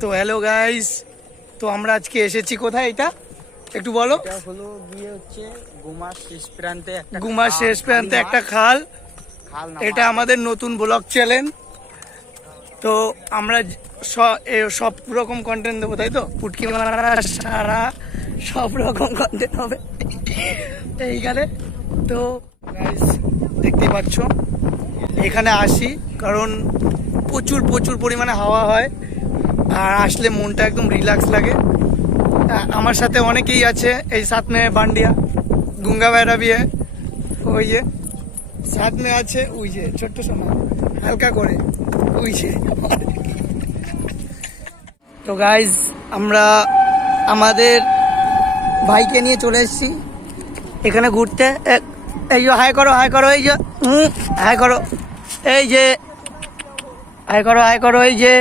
তো hello guys তো আমরা আজকে এসেছি কোথায় এটা? একটু বলো। হলো গিয়ে হচ্ছে গুমার শেষ প্রান্তে গুমার শেষ প্রান্তে একটা খাল। খাল এটা আমাদের নতুন ব্লগ চ্যানেল তো আমরা সব রকম কন্টেন্ট দেবো তাই তো? পুটকি মারা সারা সব রকম কন্টেন্ট হবে। এইখানে তো গাইস দেখতেই পাচ্ছ। এখানে আসি কারণ প্রচুর প্রচুর পরিমাণে হাওয়া হয়। আর আসলে মনটা একদম রিল্যাক্স লাগে। আমার সাথে অনেকেই আছে, এই সাত মেয়ে বান্ডিয়া, গুঙ্গা বাইরা বিয়ে, ওই যে সাত মেয়ে আছে, ওই যে, ছোট্ট সোনা, হালকা করে, ওই যে। তো গাইজ আমরা আমাদের ভাইকে নিয়ে চলে এসেছি। এখানে ঘুরতে এই যে, হাই করো হাই করো, এই যে হাই করো, এই যে, হাই করো হাই করো, এই যে।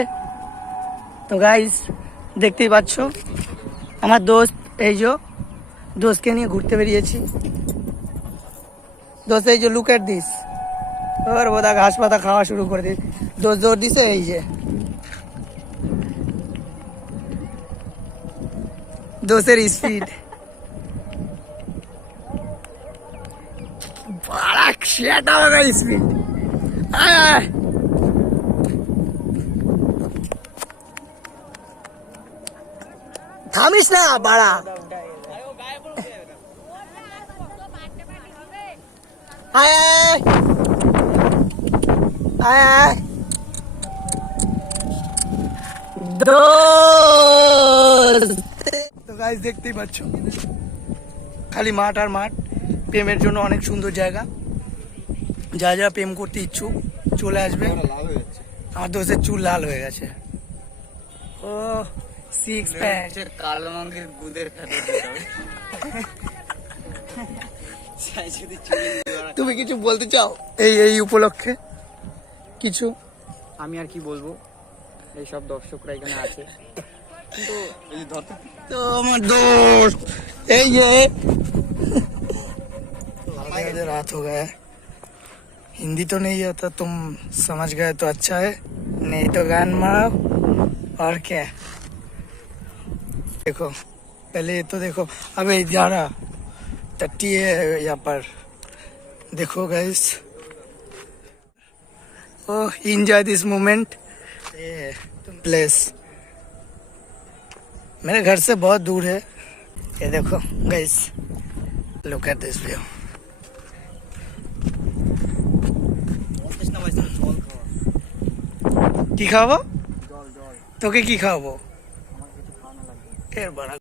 তো গাইজ দেখতেই পাচ্ছ, আমার দোস্ত, এই যে, দোস্তকে নিয়ে ঘুরতে বেরিয়েছি। দোস্ত, এই যে লুক এট দিস ওর বোধা ঘাস পাতা খাওয়া শুরু করে দিস দোষ দৌড় দিছে, এই যে। দোষের স্পিড বাড়াক সেটা স্পিড থামিস না বাড়া। আয় আয় আয়। আয় তো গাইজ দেখতেই পাচ্ছ। খালি মাঠ আর মাঠ। প্রেমের জন্য অনেক সুন্দর জায়গা। যা যা প্রেম করতে ইচ্ছুক চলে আসবে। আর দোষের চুল লাল হয়ে গেছে। ও সিক্স প্যাক হচ্ছে কালো রঙের গুদের ফেটে দিতে হবে চাই যদি চুরি করা- তুমি কিছু বলতে চাও এই এই উপলক্ষে কিছু আমি আর কি বলবো এইসব দর্শকরা এখানে আছে কিন্তু এই যে ধরতে तो আমার दोस्त এই যে आधे आधे रात हो गया है हिंदी तो नहीं आता तुम समझ गए तो अच्छा है नहीं तो गान मारो और क्या देखो पहले ये तो देखो अबे जारा टट्टी है यहाँ पर देखो guys oh enjoy this moment place मेरे घर से बहुत दूर है ये देखो guys look at this view Krishna ভাই জল খাওয়া কি খাবো জল জল তোকে কি খাওয়াবো এর বাড়া